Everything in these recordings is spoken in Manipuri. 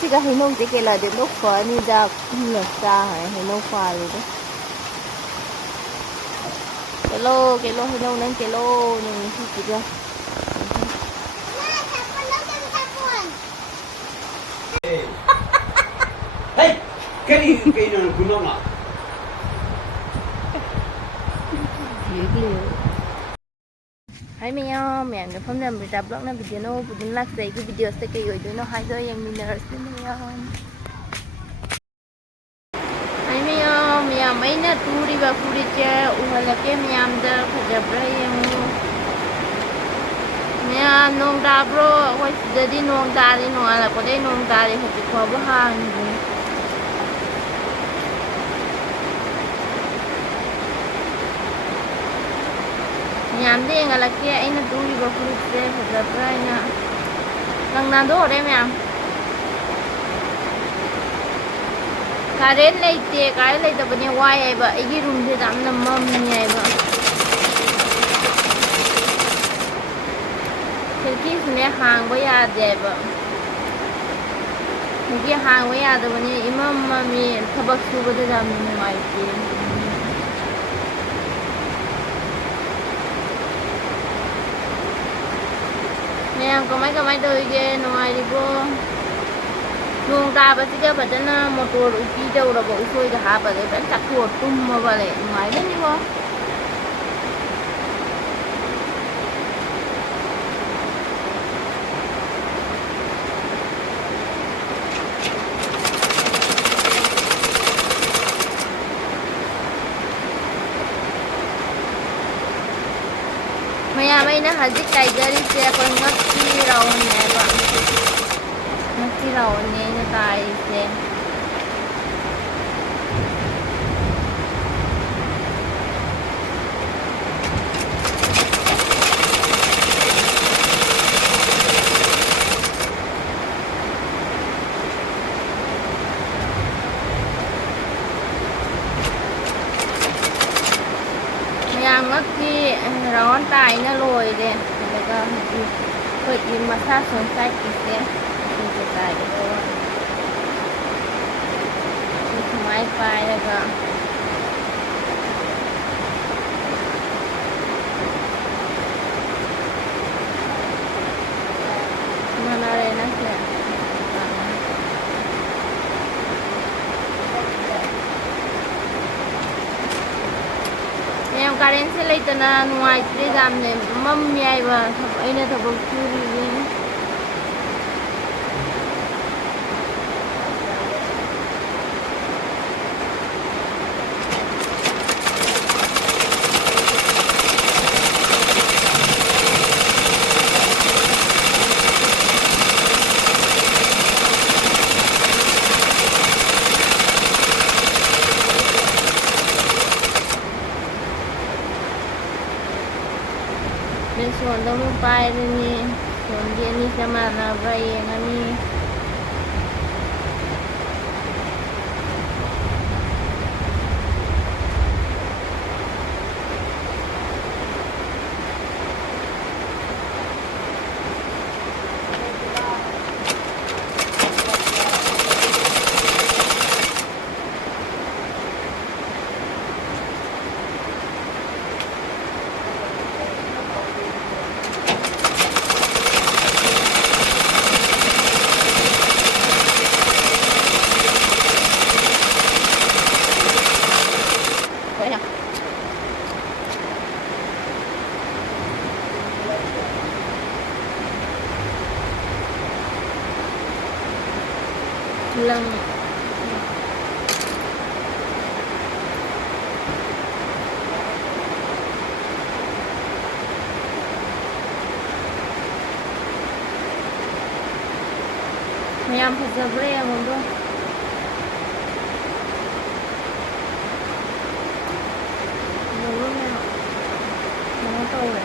Chị hay nông cái là đến lúc phở như ra lợt ra hay nông pha rồi đấy. Cái lô hay nông nên cái lô nhưng chị chưa. Hey, cái nó cũng nông à? Hai mẹ được phong làm việc blog na video nó video lắc cái video sẽ cái rồi nó hai đôi yang mineral mẹ hai mẹ mấy na turi và puri cha uhala cái mẹ amdore khajabra yang mẹ nong da bro quay jadi nong da đi nong ala có đây nong da đi phải qua bữa hàng Nyam dia yang laki ini dulu berkulit deh, berapa Lang nado deh nyam. Karen lagi tapi ni wai iba, ini room dia tak nama ni iba. Kerja sebenarnya hang bayar dia iba. Mungkin hang bayar tapi ni imam mami tabak subuh dia dalam ni wai dia. Nè có mấy đôi ghê ngoài đi cô luôn ta bác sĩ cái vật nó một tuần rồi đi đâu là bộ xôi cả hạ và cái vẫn chặt chuột tung mà lại ngoài đấy như cô Maya na haji tiger ise ako ngaki raon niya ba ngaki raon niya na tayo ise ngaki rawan tay na loy de daga pwede yung massage side kasi dito tayo dito may pay daga mana rin na siya Karen sila ito na nuway leiramme ne mamiyay ba ay na tabog suri din dan soon daw mo pa rin ni soon din ni sa marabay ngani lang Mayam sa sabre ang mundo ꯇꯧꯔꯦ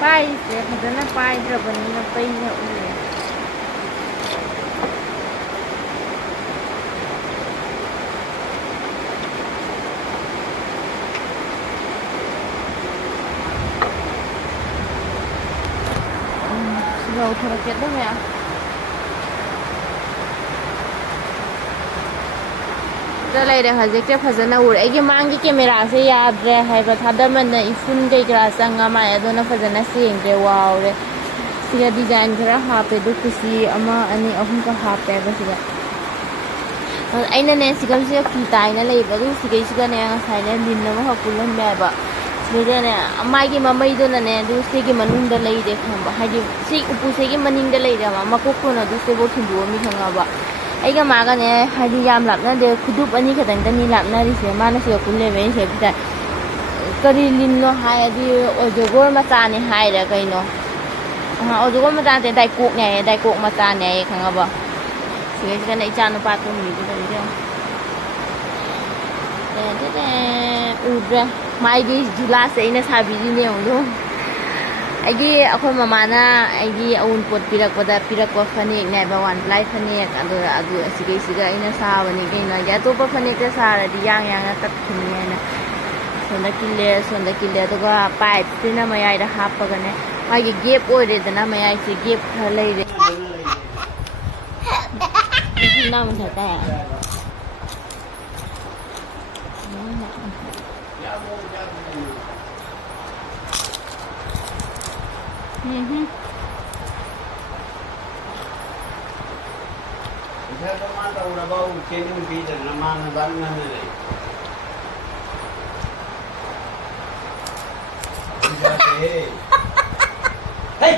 ꯄꯥꯏꯔꯤꯁꯦ ꯐꯖꯅ ꯄꯥꯏꯗ꯭ꯔꯕꯅꯤꯅ ꯄꯩꯅ ꯎꯔꯦ ꯂꯧꯊꯣꯔꯛꯀꯦ ꯑꯗꯨꯝ ꯌꯥ ꯂꯩꯔꯦ ꯍꯧꯖꯤꯛꯁꯦ ꯐꯖꯅ ꯎꯔꯦ ꯑꯩꯒꯤ ꯃꯥꯡꯒꯤ ꯀꯦꯃꯦꯔꯥꯁꯦ ꯌꯥꯗ꯭ꯔꯦ ꯍꯥꯏꯕ ꯊꯥꯗꯃꯟꯅ ꯏꯐꯨꯟ ꯀꯩꯀꯥ ꯆꯪꯉ ꯃꯥꯜꯂꯦ ꯑꯗꯨꯅ ꯐꯖꯅ ꯁꯦꯡꯗ꯭ꯔꯦ ꯋꯥꯎꯔꯦ ꯁꯤꯗ ꯗꯤꯖꯥꯏꯟꯈꯔ ꯍꯥꯞꯄꯦ ꯑꯗꯨ ꯀꯨꯁꯤ 1 2 3ꯒ ꯍꯥꯞꯄꯦꯕ ꯁꯤꯗ ꯑꯩꯅꯅꯦ ꯁꯤꯒꯝꯁꯤꯒ ꯐꯤ ꯇꯥꯏꯅ ꯂꯩꯕ ꯑꯗꯨ ꯁꯤꯒꯩꯁꯤꯒꯅꯦ ꯉꯁꯥꯏꯅꯦ ꯂꯤꯟ ꯑꯃꯈꯛ ꯄꯨꯜꯂꯝꯃꯦ ꯍꯥꯏꯕ ꯁꯤꯗꯅꯦ ꯃꯥꯒꯤ ꯃꯃꯩꯗꯨꯅꯅꯦ ꯑꯗꯨ ꯁꯤꯒꯤ ꯃꯅꯨꯡꯗ ꯂꯩꯔꯦ ꯈꯪꯕ ꯍꯥꯏꯗꯤ ꯁꯤ ꯎꯄꯨꯁꯤꯒꯤ ꯃꯅꯤꯡꯗ ꯂꯩꯔꯦꯕ ꯃꯀꯣꯛꯇꯨꯅ ꯑꯗꯨ ꯁꯤꯕꯨ ꯊꯤꯟꯗꯣꯛꯑꯝꯃꯤ ꯈꯪꯉꯕ ꯑꯩꯒ ꯃꯥꯒꯅꯦ ꯍꯥꯏꯗꯤ ꯌꯥꯝ ꯂꯥꯞꯅꯗꯦ ꯈꯨꯗꯨꯞ 2 ꯈꯛꯇꯪꯗꯅꯤ ꯂꯥꯞꯅꯔꯤꯁꯦ ꯃꯥꯅ ꯁꯤꯒ ꯄꯨꯜꯂꯦꯕ ꯑꯩꯅ ꯁꯤꯗ ꯀꯔꯤ ꯂꯤꯟꯅꯣ ꯍꯥꯏꯔꯗꯤ ꯑꯣꯖꯒꯣꯔ ꯃꯆꯥꯅꯦ ꯍꯥꯏꯔꯦ ꯀꯩꯅꯣ ꯑꯣꯖꯒꯣꯔ ꯃꯆꯥ ꯅꯠꯇꯦ ꯗꯥꯏꯀꯣꯛꯅꯦ ꯍꯥꯏꯌꯦ ꯗꯥꯏꯀꯣꯛ ꯃꯆꯥꯅꯦ ꯍꯥꯏꯌꯦ ꯈꯪꯉꯕ ꯁꯤꯒꯩꯁꯤꯗꯅ ꯏꯆꯥ ꯅꯨꯄꯥ ꯇꯨꯝꯃꯤꯕ ꯎꯗ꯭ꯔꯦ ꯃꯥꯒꯤ ꯖꯨꯂꯥꯁꯦ ꯑꯩꯅ ꯁꯥꯕꯤꯔꯤꯅꯦ ꯌꯦꯡꯉꯨ ꯑꯩꯈꯣꯏ ꯃꯃꯥꯅ ꯑꯩꯒꯤ ꯑꯎꯟꯄꯣꯠ ꯄꯤꯔꯛꯄ ꯐꯅꯦꯛꯅꯦ ꯍꯥꯏꯕ 1 ꯄ꯭ꯂꯥꯏ ꯐꯅꯦꯛ ꯑꯗꯨ ꯑꯁꯤꯒꯩꯁꯤꯒ ꯑꯩꯅ ꯁꯥꯕꯅꯤ ꯀꯩꯅꯣ ꯍꯥꯏꯗꯤ ꯑꯇꯣꯞꯄ ꯐꯅꯦꯛꯇ ꯁꯥꯔꯗꯤ ꯌꯥꯡꯅ ꯇꯠꯈꯤꯅꯤ ꯍꯥꯏꯅ ꯁꯣꯝꯗ ꯀꯤꯜꯂꯦ ꯑꯗꯨꯒ ꯄꯥꯏꯞꯁꯤꯅ ꯃꯌꯥꯏꯗ ꯍꯥꯞꯄꯒꯅꯦ ꯃꯥꯒꯤ ꯒꯦꯞ ꯑꯣꯏꯔꯦꯗꯅ ꯃꯌꯥꯏꯁꯦ ꯒꯦꯞ ꯈꯔ ꯂꯩꯔꯦ Hey,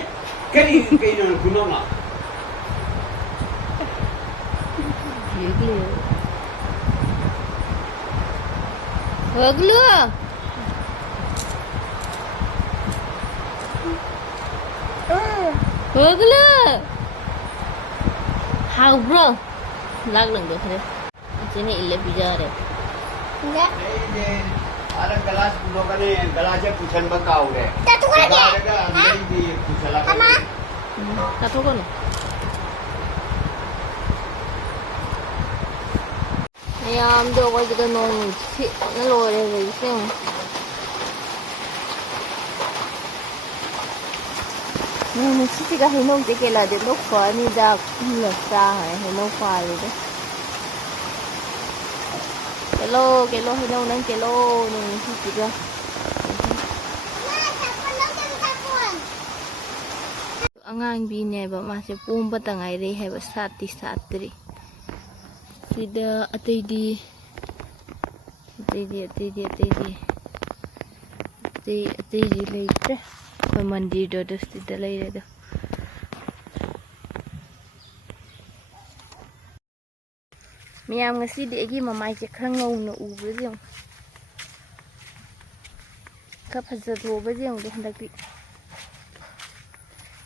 kaya nung kunong na? Waglu. Waglu. How bro? Lag lang do kare. Sini ille bijare. Enggak. Ada gelas bukan ni, gelasnya pusan bakau deh. Satu aja. Ada di pusala. Sama. Satu kan? amdore ko juga nong chik na loire rồi xem nong chik cái hay nong cái là để lúc có ni da lật ra hay nong khoai rồi đấy cái lô hay nong nang cái lô nong chik ra angang bi ne ba ma se pum ba tangai re hai ba satri sida atidi leite ko mandir do sida leire do miyam ngasi di agi mamai che khang ngau na u ba jeng ka phajja do ba jeng de handak bi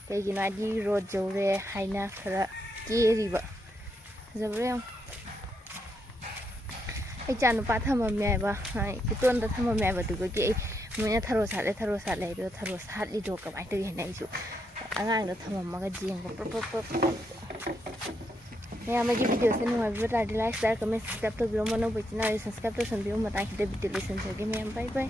kayina di road jore haina khara keri ba jabre ai cha nu pa thamame ba ai kiton da thamame ba du ki moina tharo sale do tharo satli do ka mai to hena isu angang do thamama ga jeng pop ya ma gi video se nu ma bi ta like share comment subscribe to video mono bi channel subscribe to san video mata ki de video listen se ge me bye bye